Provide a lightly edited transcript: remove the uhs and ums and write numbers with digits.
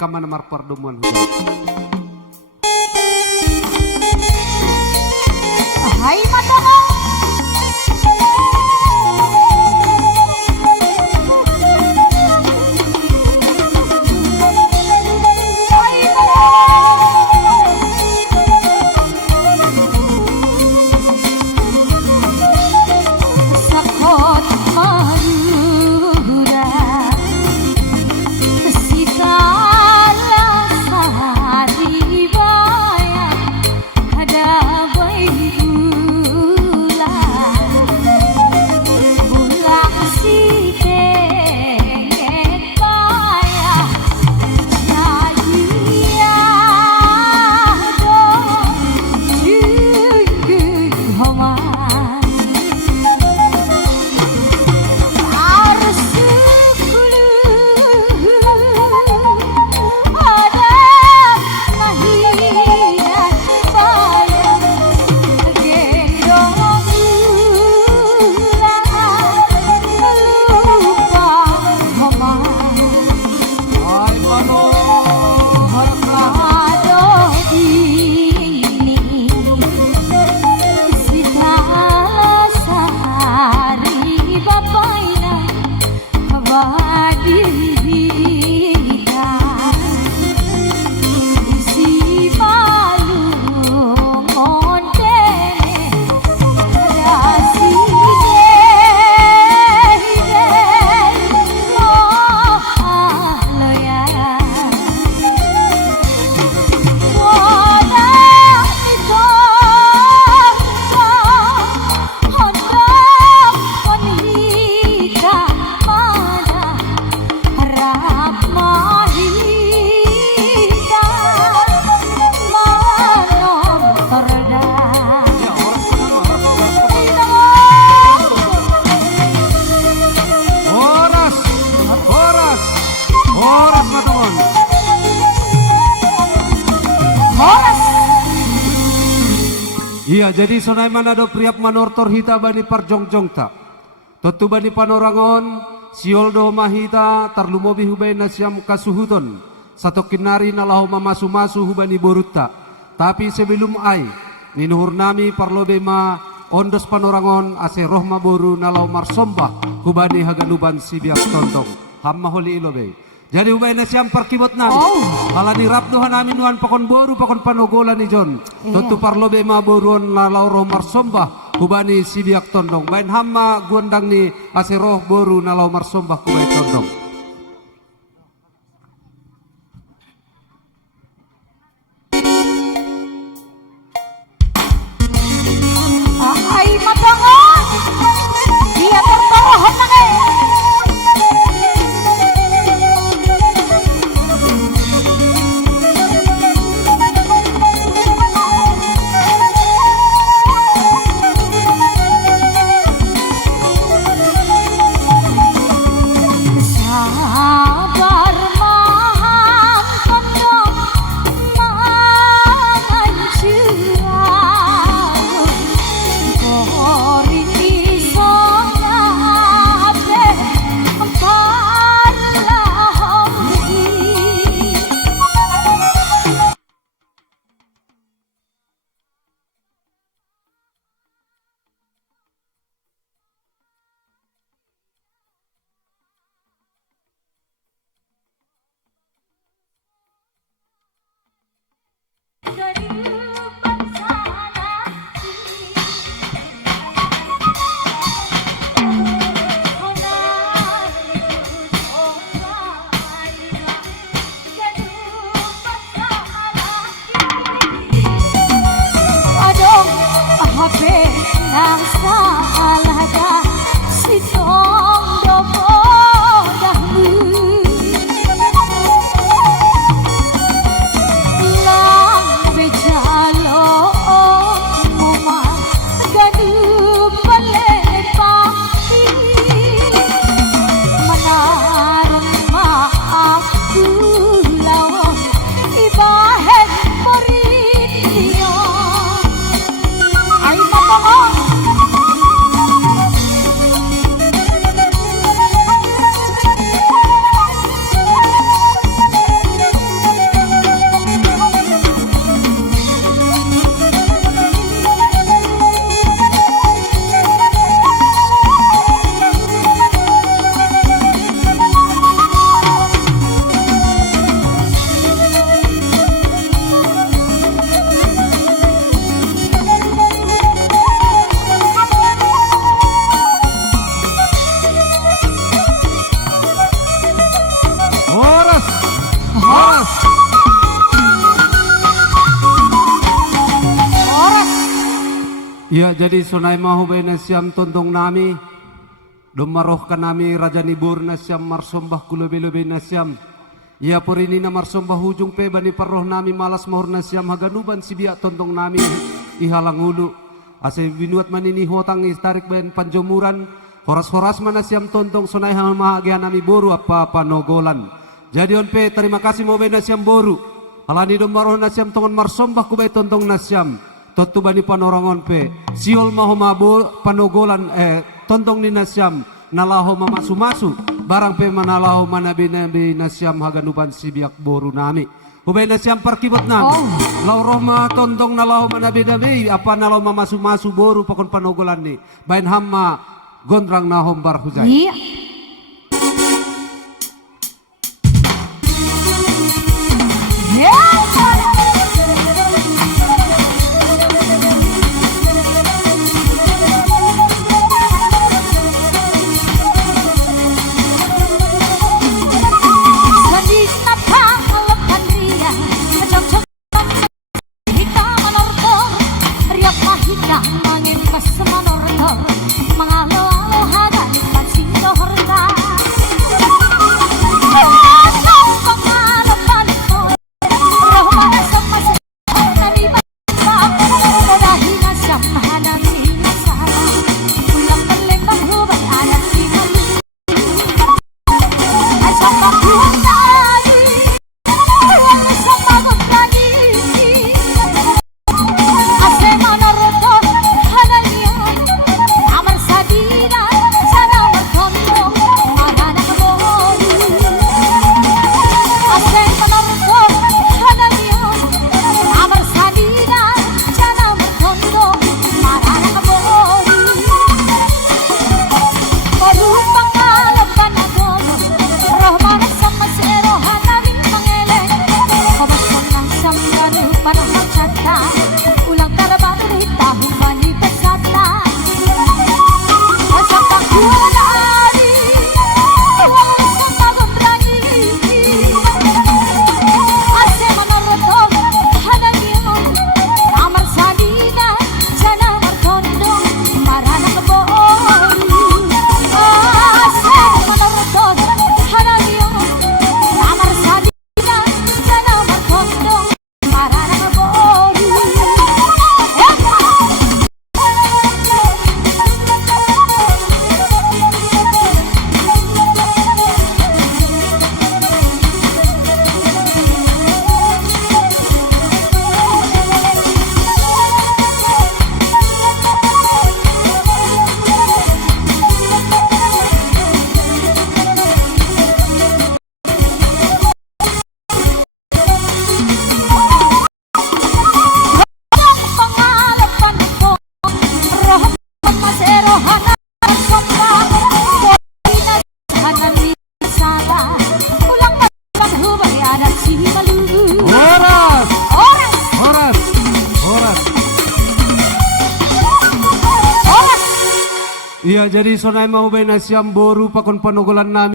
kamana marpardomuan. Hai matama. Iya, jadi sonai manado priap manortor hita bani parjongjong ta. Totu bani panorangon, sioldo mahita tarlumobi hubay nasyam kasuhuton. Satu kinari nalaho mamasu-masu hubani borutta. Tapi sebelum ay, ninuhur nami parlobe ma ondos panorangon ase rohma boru nalau marsombah hubani haganuban sibiak tontong. Hamma holi ilobe. Jadi ubay na siyang parkibot nami. Kala ni rapdohan namin nuan pakon boru pakon panogolan ni John. Tutu parlobe ma boruon na lauro marsombah hubani sibiak tondong. Bain hamma guandang ni asiroh boru na lau marsombah kubay tondong. Ay matangan. Dia tertahan nange. Horas. Horas. Iya jadi sunai mahu bena siam tontong nami domarohkan nami raja nibur na siam marsombah kulebe-lebe na siam. Iya porini na marsombah hujung pe bani paroh nami malas mahur na siam haganuban si biak tontong nami ihalang hulu. Ase binuat manini hotang istarik ben panjomuran horas-horas mana siam tontong sunai hal mahagia nami boru apa panogolan. Jadi on pe terima kasih mau bena siam boru. Alani domaroh na siam tongon marsombah kubay tontong na siam. Totu bani panorangon pe siol maho mabo panogolan tontong ni nasyam nalaho mamasu-masu barang pe manalaho manabi nabi nasyam haganuban sibiak boru nami hubay nasyam parkibot nami lauro ma tontong nalaho manabi nabi apa nalaho mamasu-masu boru pakon panogolan ni bain hamma gondrang nahom bar hujay. Iya. Iya jadi sonai mau bena siam boru pakon panogolan nami